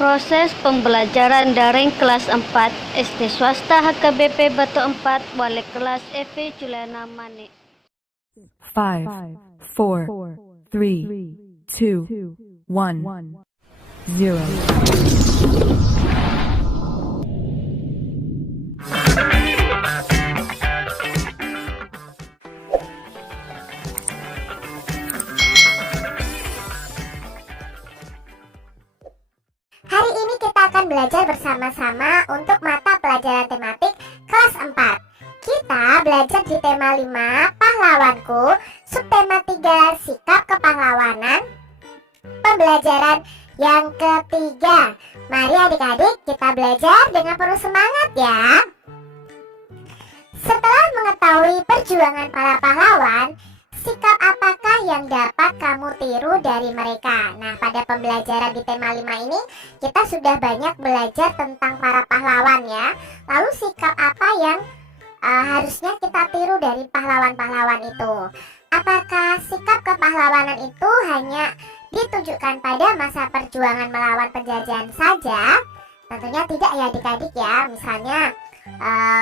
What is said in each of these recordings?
Proses pembelajaran daring kelas 4 SD swasta HKBP Batu 4 Wali kelas Evi Juliana Mani. 5, 4, 3, 2, 1, 0. Hari ini kita akan belajar bersama-sama untuk mata pelajaran tematik kelas 4. Kita belajar di tema 5, pahlawanku, subtema 3, sikap kepahlawanan, pembelajaran yang ketiga. Mari adik-adik kita belajar dengan penuh semangat ya. Setelah mengetahui perjuangan para pahlawan, sikap apakah yang dapat kamu tiru dari mereka? Nah, pada pembelajaran di tema 5 ini kita sudah banyak belajar tentang para pahlawan ya. Lalu sikap apa yang harusnya kita tiru dari pahlawan-pahlawan itu? Apakah sikap kepahlawanan itu hanya ditujukan pada masa perjuangan melawan penjajahan saja? Tentunya tidak ya adik-adik ya. Misalnya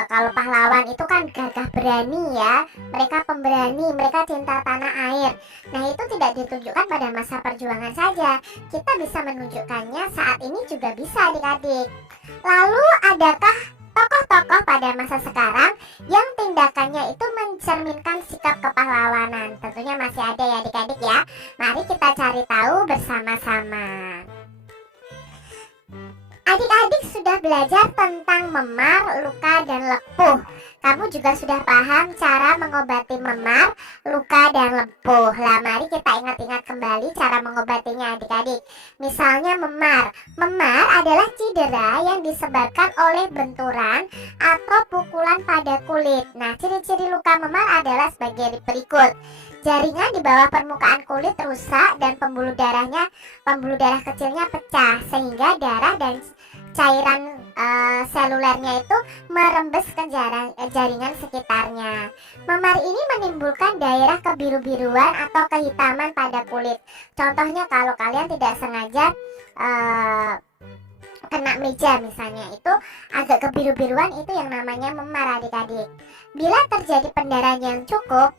kalau pahlawan itu kan gagah berani ya, mereka pemberani, mereka cinta tanah air. Nah, itu tidak ditunjukkan pada masa perjuangan saja, kita bisa menunjukkannya saat ini juga bisa adik-adik. Lalu adakah tokoh-tokoh pada masa sekarang yang tindakannya itu mencerminkan sikap kepahlawanan? Tentunya masih ada ya adik-adik ya. Mari kita cari tahu bersama-sama. Adik-adik sudah belajar tentang memar, luka, dan lepuh. Kamu juga sudah paham cara mengobati memar, luka, dan lepuh. Lah, mari kita ingat-ingat kembali cara mengobatinya adik-adik. Misalnya memar. Memar adalah cedera yang disebabkan oleh benturan atau pukulan pada kulit. Nah, ciri-ciri luka memar adalah sebagai berikut. Jaringan di bawah permukaan kulit rusak dan pembuluh darah kecilnya pecah sehingga darah dan cairan selulernya itu merembes ke jaringan sekitarnya. Memar ini menimbulkan daerah kebiru-biruan atau kehitaman pada kulit. Contohnya kalau kalian tidak sengaja kena meja misalnya, itu agak kebiru-biruan, itu yang namanya memar adik-adik. Bila terjadi pendarahan yang cukup,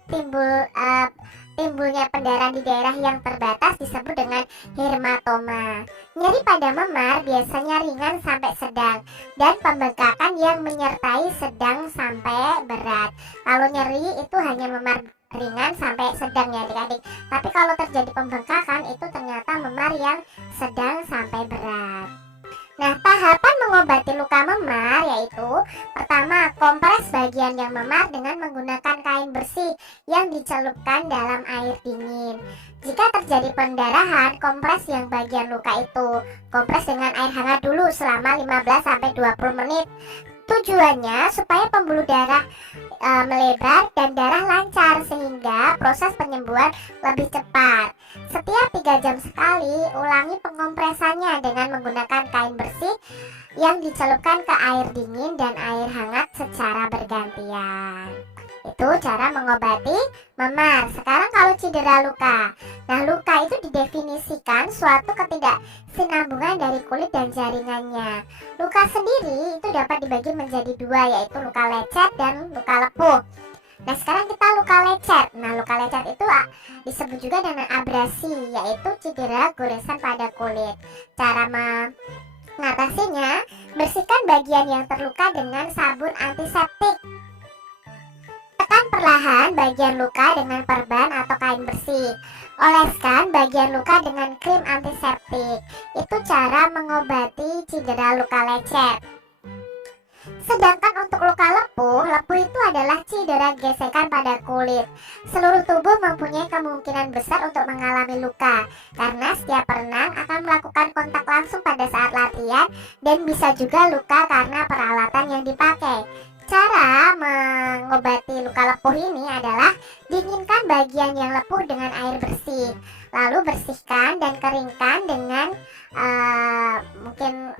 timbulnya pendarahan di daerah yang terbatas disebut dengan hematoma. Nyeri pada memar biasanya ringan sampai sedang dan pembengkakan yang menyertai sedang sampai berat. Kalau nyeri itu hanya memar ringan sampai sedang ya adik-adik. Tapi kalau terjadi pembengkakan itu ternyata memar yang sedang sampai berat. Nah, tahapan mengobati luka memar yaitu pertama, kompres bagian yang memar dengan menggunakan kain bersih yang dicelupkan dalam air dingin. Jika terjadi pendarahan, kompres yang bagian luka itu. Kompres dengan air hangat dulu selama 15-20 menit. Tujuannya supaya pembuluh darah melebar dan darah lancar sehingga proses penyembuhan lebih cepat. Setiap 3 jam sekali ulangi pengompresannya dengan menggunakan kain bersih yang dicelupkan ke air dingin dan air hangat secara bergantian. Itu cara mengobati memar. Sekarang kalau cedera luka. Nah, luka itu didefinisikan suatu ketidaksinambungan dari kulit dan jaringannya. Luka sendiri itu dapat dibagi menjadi dua, yaitu luka lecet dan luka lepuh. Nah, sekarang kita luka lecet. Nah, luka lecet itu disebut juga dengan abrasi, yaitu cedera goresan pada kulit. Cara mengatasinya, bersihkan bagian yang terluka dengan sabun antiseptik. Tekan perlahan bagian luka dengan perban atau kain bersih. Oleskan bagian luka dengan krim antiseptik. Itu cara mengobati cedera luka lecet. Sedangkan untuk luka lepuh itu adalah cedera gesekan pada kulit. Seluruh tubuh mempunyai kemungkinan besar untuk mengalami luka karena setiap perenang akan melakukan kontak langsung pada saat latihan dan bisa juga luka karena peralatan yang dipakai. Cara mengobati luka lepuh ini adalah dinginkan bagian yang lepuh dengan air bersih, lalu bersihkan dan keringkan dengan mungkin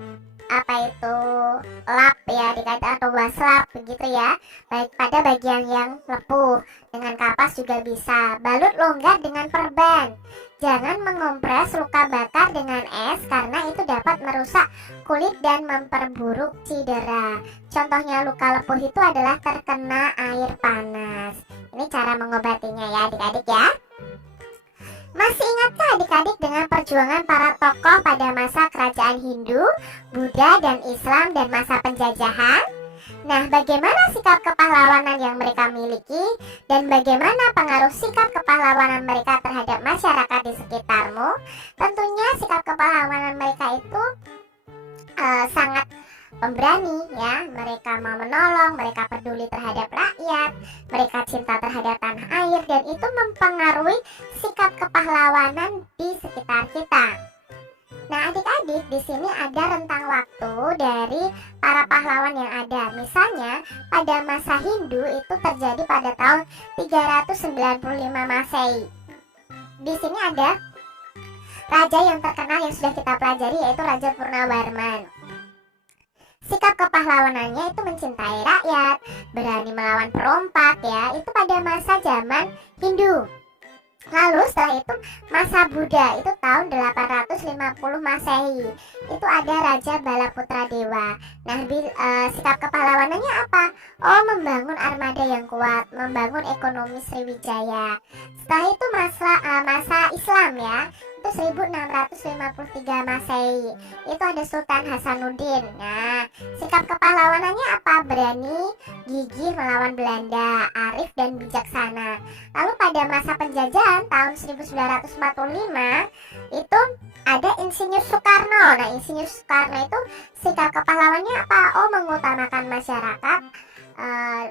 lap ya adik-adik, atau waslap begitu ya, baik pada bagian yang lepuh. Dengan kapas juga bisa. Balut longgar dengan perban. Jangan mengompres luka bakar dengan es karena itu dapat merusak kulit dan memperburuk cedera. Contohnya luka lepuh itu adalah terkena air panas. Ini cara mengobatinya ya adik-adik ya. Masih ingatkah adik-adik dengan perjuangan para tokoh pada masa kerajaan Hindu, Buddha, dan Islam dan masa penjajahan? Nah, bagaimana sikap kepahlawanan yang mereka miliki dan bagaimana pengaruh sikap kepahlawanan mereka terhadap masyarakat di sekitarmu? Tentunya sikap kepahlawanan mereka itu sangat pemberani ya. Mereka mau menolong, mereka peduli terhadap rakyat, mereka cinta terhadap tanah air, dan itu mempengaruhi sikap kepahlawanan di sekitar kita. Nah, adik-adik, di sini ada rentang waktu dari para pahlawan yang ada. Misalnya, pada masa Hindu itu terjadi pada tahun 395 Masehi. Di sini ada raja yang terkenal yang sudah kita pelajari, yaitu Raja Purnawarman. Sikap kepahlawanannya itu mencintai rakyat, berani melawan perompak ya, itu pada masa zaman Hindu. Lalu setelah itu masa Buddha itu tahun 850 Masehi. Itu ada Raja Balaputra Dewa. Nah, sikap kepahlawanannya apa? Oh, membangun armada yang kuat, membangun ekonomi Sriwijaya. Setelah itu masa Islam ya. Itu 1653 Masehi. Itu ada Sultan Hasanuddin. Nah, sikap kepahlawanannya apa? Berani, gigih melawan Belanda, arif dan bijaksana. Lalu pada masa penjajahan tahun 1945 itu ada Insinyur Soekarno. Nah, Insinyur Soekarno itu sikap kepahlawannya apa? Oh, mengutamakan masyarakat,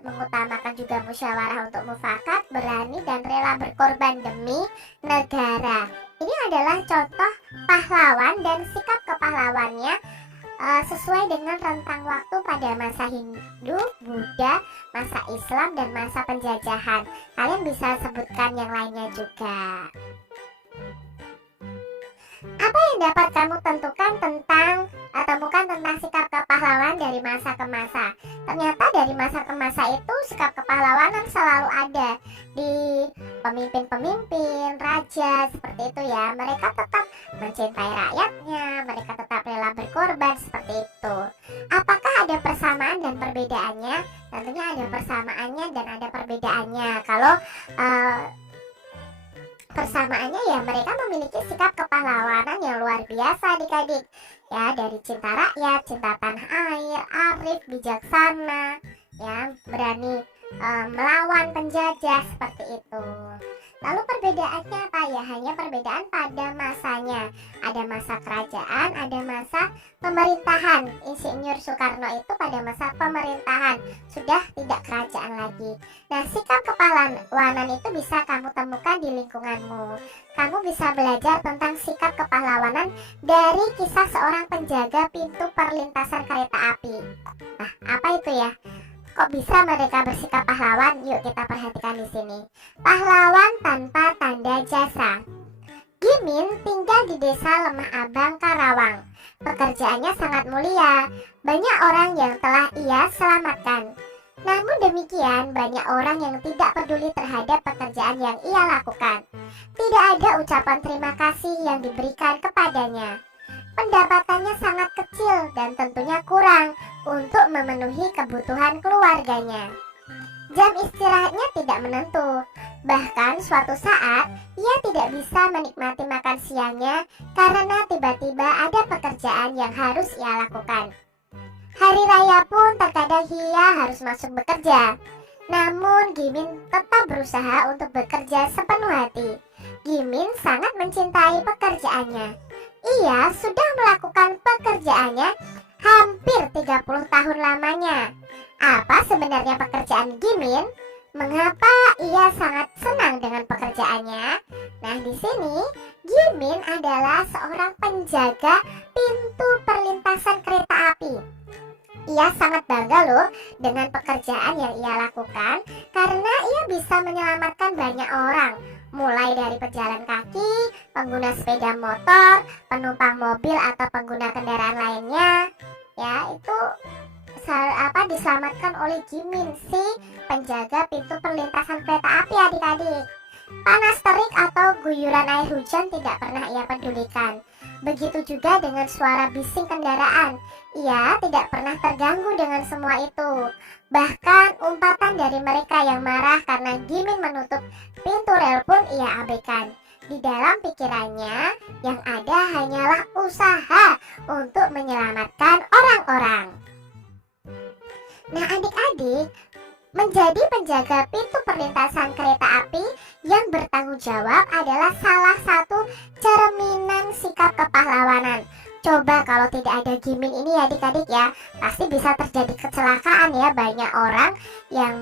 mengutamakan juga musyawarah untuk mufakat, berani dan rela berkorban demi negara. Ini adalah contoh pahlawan dan sikap kepahlawannya sesuai dengan rentang waktu pada masa Hindu, Buddha, masa Islam, dan masa penjajahan. Kalian bisa sebutkan yang lainnya juga. Apa yang dapat kamu temukan tentang sikap kepahlawan dari masa ke masa? Ternyata dari masa ke masa itu sikap kepahlawanan selalu ada di pemimpin-pemimpin, raja, seperti itu ya. Mereka tetap mencintai rakyatnya, mereka tetap rela berkorban, seperti itu. Apakah ada persamaan dan perbedaannya? Tentunya ada persamaannya dan ada perbedaannya. Kalau persamaannya ya mereka memiliki sikap kepahlawanan yang luar biasa adik-adik ya, dari cinta rakyat, cinta tanah air, arif, bijaksana ya, berani melawan penjajah, seperti itu. Lalu perbedaannya apa ya? Hanya perbedaan pada masanya. Ada masa kerajaan, ada masa pemerintahan. Insinyur Soekarno itu pada masa pemerintahan, sudah tidak kerajaan lagi. Nah, sikap kepahlawanan itu bisa kamu temukan di lingkunganmu. Kamu bisa belajar tentang sikap kepahlawanan dari kisah seorang penjaga pintu perlintasan kereta api. Nah, apa itu ya? Kok bisa mereka bersikap pahlawan? Yuk kita perhatikan di sini. Pahlawan tanpa tanda jasa. Gimin tinggal di desa Lemah Abang, Karawang. Pekerjaannya sangat mulia. Banyak orang yang telah ia selamatkan. Namun demikian, banyak orang yang tidak peduli terhadap pekerjaan yang ia lakukan. Tidak ada ucapan terima kasih yang diberikan kepadanya. Pendapatannya sangat kecil dan tentunya kurang untuk memenuhi kebutuhan keluarganya. Jam istirahatnya tidak menentu. Bahkan suatu saat ia tidak bisa menikmati makan siangnya karena tiba-tiba ada pekerjaan yang harus ia lakukan. Hari raya pun terkadang ia harus masuk bekerja. Namun Gimin tetap berusaha untuk bekerja sepenuh hati. Gimin sangat mencintai pekerjaannya. Ia sudah melakukan pekerjaannya hampir 30 tahun lamanya. Apa sebenarnya pekerjaan Gimin? Mengapa ia sangat senang dengan pekerjaannya? Nah, di sini Gimin adalah seorang penjaga pintu perlintasan kereta api. Ia sangat bangga loh dengan pekerjaan yang ia lakukan karena ia bisa menyelamatkan banyak orang, mulai dari pejalan kaki, pengguna sepeda motor, penumpang mobil atau pengguna kendaraan lainnya. Ya, itu diselamatkan oleh Jimin, si penjaga pintu perlintasan kereta api adik-adik. Panas terik atau guyuran air hujan tidak pernah ia pedulikan. Begitu juga dengan suara bising kendaraan. Ia tidak pernah terganggu dengan semua itu. Bahkan umpatan dari mereka yang marah karena Jimin menutup pintu rel pun ia abaikan. Di dalam pikirannya yang ada hanyalah usaha untuk menyelamatkan orang-orang. Nah adik-adik, menjadi penjaga pintu perlintasan kereta api yang bertanggung jawab adalah salah satu cerminan sikap kepahlawanan. Coba kalau tidak ada Jimin ini ya adik-adik ya, pasti bisa terjadi kecelakaan ya. Banyak orang yang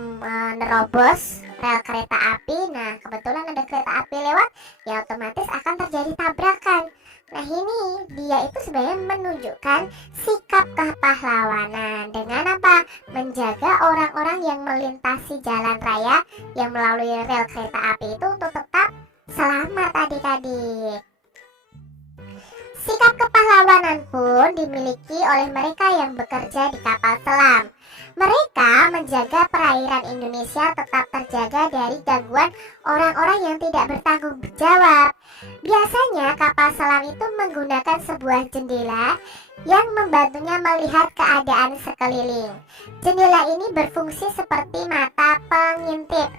nerobos rel kereta api. Nah kebetulan ada kereta api lewat, ya otomatis akan terjadi tabrakan. Nah ini dia itu sebenarnya menunjukkan sikap kepahlawanan dengan apa? Menjaga orang-orang yang melintasi jalan raya yang melalui rel kereta api itu untuk tetap selamat adik-adik. Sikap kepahlawanan pun dimiliki oleh mereka yang bekerja di kapal selam. Mereka menjaga perairan Indonesia tetap terjaga dari gangguan orang-orang yang tidak bertanggung jawab. Biasanya kapal selam itu menggunakan sebuah jendela yang membantunya melihat keadaan sekeliling. Jendela ini berfungsi seperti mata pengintip.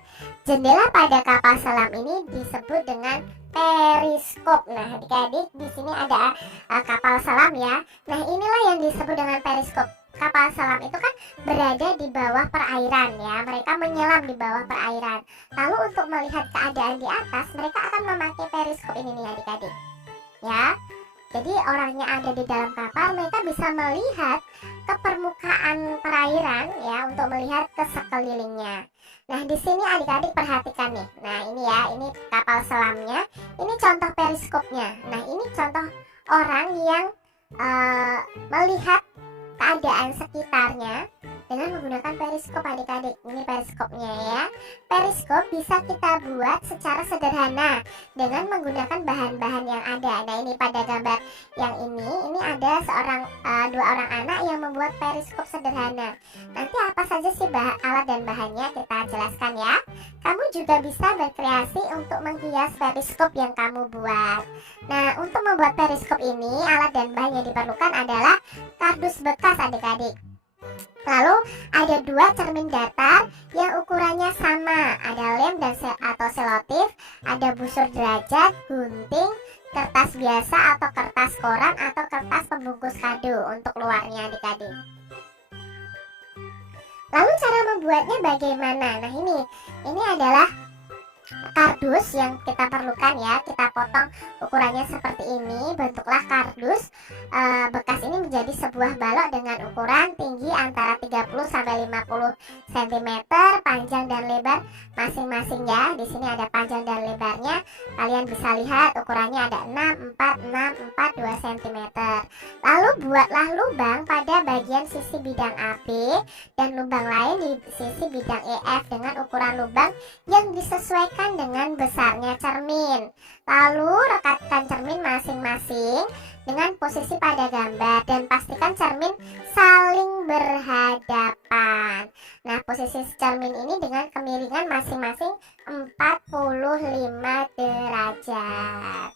Jendela pada kapal selam ini disebut dengan periskop. Nah, adik-adik di sini ada kapal selam ya. Nah, inilah yang disebut dengan periskop. Kapal selam itu kan berada di bawah perairan ya. Mereka menyelam di bawah perairan. Lalu untuk melihat keadaan di atas, mereka akan memakai periskop ini nih adik-adik. Ya. Jadi orangnya ada di dalam kapal, mereka bisa melihat ke permukaan perairan ya untuk melihat ke sekelilingnya. Nah, di sini adik-adik perhatikan nih. Nah, ini ya, ini kapal selamnya. Ini contoh periskopnya. Nah, ini contoh orang yang melihat keadaan sekitarnya dengan menggunakan periskop adik-adik. Ini periskopnya ya. Periskop bisa kita buat secara sederhana dengan menggunakan bahan-bahan yang ada. Nah, ini pada gambar yang ini ada dua orang anak yang membuat periskop sederhana. Nanti apa saja sih alat dan bahannya kita jelaskan ya. Kamu juga bisa berkreasi untuk menghias periskop yang kamu buat. Nah, untuk membuat periskop ini alat dan bahan yang diperlukan adalah kardus bekas adik-adik. Lalu ada dua cermin datar yang ukurannya sama, ada lem atau selotip, ada busur derajat, gunting, kertas biasa atau kertas koran atau kertas pembungkus kado untuk luarnya adik-adik. Lalu cara membuatnya bagaimana? Nah ini adalah kardus yang kita perlukan ya. Kita potong ukurannya seperti ini. Bentuklah kardus bekas ini menjadi sebuah balok dengan ukuran tinggi antara 30-50 cm, panjang dan lebar masing-masing ya. Di sini ada panjang dan lebarnya. Kalian bisa lihat ukurannya ada 6, 4, 6, 4, 2 cm. Lalu buatlah lubang pada bagian sisi bidang AB dan lubang lain di sisi bidang EF dengan ukuran lubang yang disesuaikan dengan besarnya cermin. Lalu rekatkan cermin masing-masing dengan posisi pada gambar dan pastikan cermin saling berhadapan. Nah, posisi cermin ini dengan kemiringan masing-masing 45 derajat.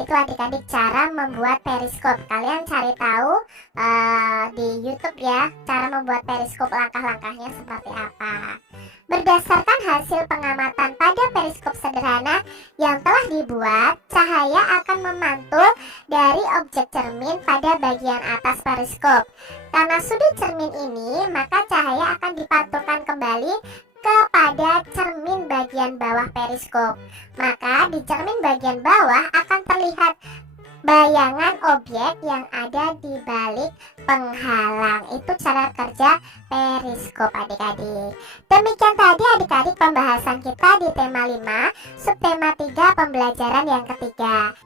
Itu adik-adik cara membuat periskop. Kalian cari tahu di YouTube ya, cara membuat periskop, langkah-langkahnya seperti apa. Berdasarkan hasil pengamatan pada periskop sederhana yang telah dibuat, cahaya akan memantul dari objek cermin pada bagian atas periskop. Karena sudut cermin ini, maka cahaya akan dipantulkan kembali kepada cermin bagian bawah periskop. Maka di cermin bagian bawah akan terlihat bayangan objek yang ada di balik penghalang. Itu cara kerja periskop adik-adik. Demikian tadi adik-adik pembahasan kita di tema 5, subtema 3 pembelajaran yang ketiga.